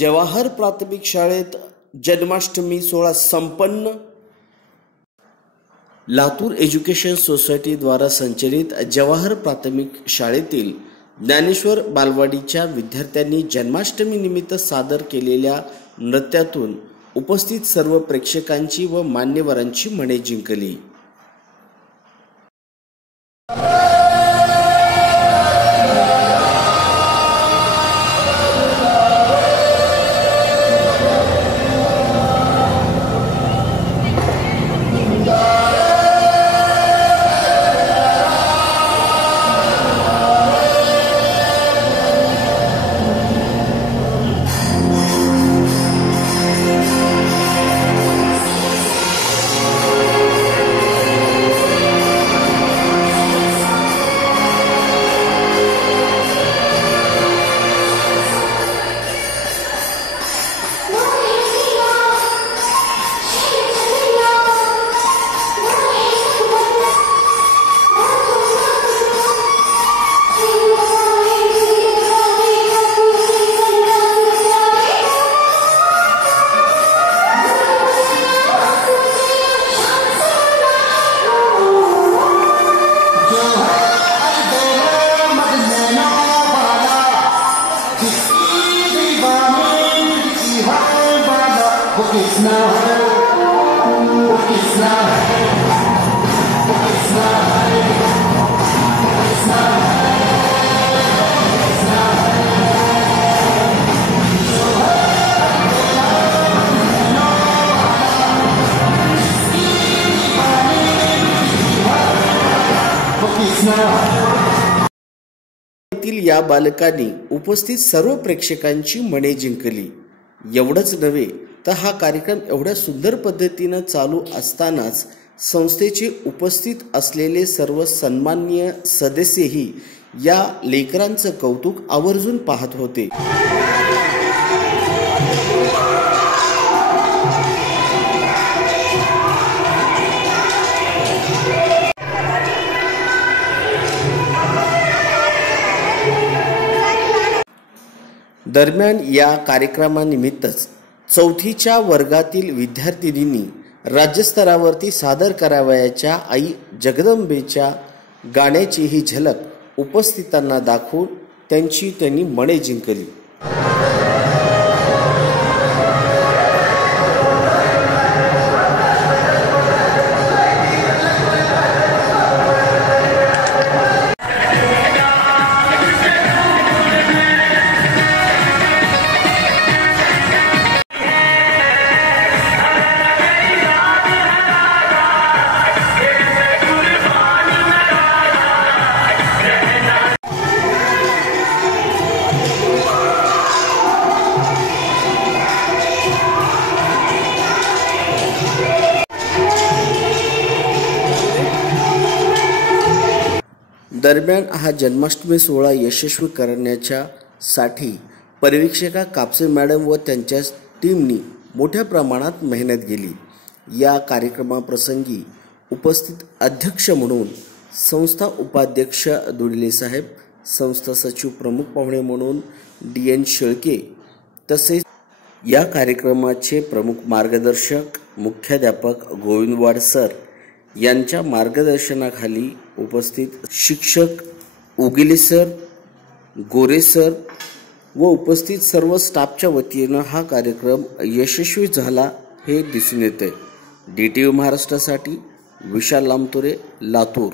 जवाहर प्राथमिक शाळेत जन्माष्टमी सोहळा संपन्न। लातूर एज्युकेशन सोसायटी द्वारा संचलित जवाहर प्राथमिक शाळेतील ज्ञानेश्वर बालवाडीच्या विद्यार्थ्यांनी जन्माष्टमी निमित्त सादर केलेल्या नृत्यातून उपस्थित सर्व प्रेक्षकांची व मान्यवरांची मने जिंकली। या बालकांनी उपस्थित सर्व प्रेक्षकांची मने जिंकली। एवढंच नव्हे तर हा कार्यक्रम एवढ्या सुंदर पद्धतीने चालू असतानाच संस्थेचे उपस्थित असलेले सर्व सन्माननीय सदस्यही या लेकरांचं कौतुक आवर्जून पाहत होते। दरम्यान या कार्यक्रमानिमित्तच चौथीच्या वर्गातील विद्यार्थिनींनी राज्यस्तरावरती सादर करावयाच्या आई जगदंबेच्या गाण्याचीही झलक उपस्थितांना दाखवून त्यांनी मने जिंकली। दरम्यान हा जन्माष्टमी सोहळा यशस्वी करण्यासाठी परिवीक्षिका कापसे मॅडम व त्यांच्या टीमनी मोठ्या प्रमाणात मेहनत केली। या कार्यक्रमाप्रसंगी उपस्थित अध्यक्ष म्हणून संस्था उपाध्यक्ष दुडिले साहेब, संस्था सचिव प्रमुख पाहुणे म्हणून DN शेळके, तसेच या कार्यक्रमाचे प्रमुख मार्गदर्शक मुख्याध्यापक गोविंदवाड सर यांच्या मार्गदर्शनाखाली उपस्थित शिक्षक उगिले सर, गोरे सर व उपस्थित सर्व स्टाफच्या वतीनं हा कार्यक्रम यशस्वी झाला हे दिसून येते। DTV महाराष्ट्रासाठी विशाल लामतुरे, लातूर।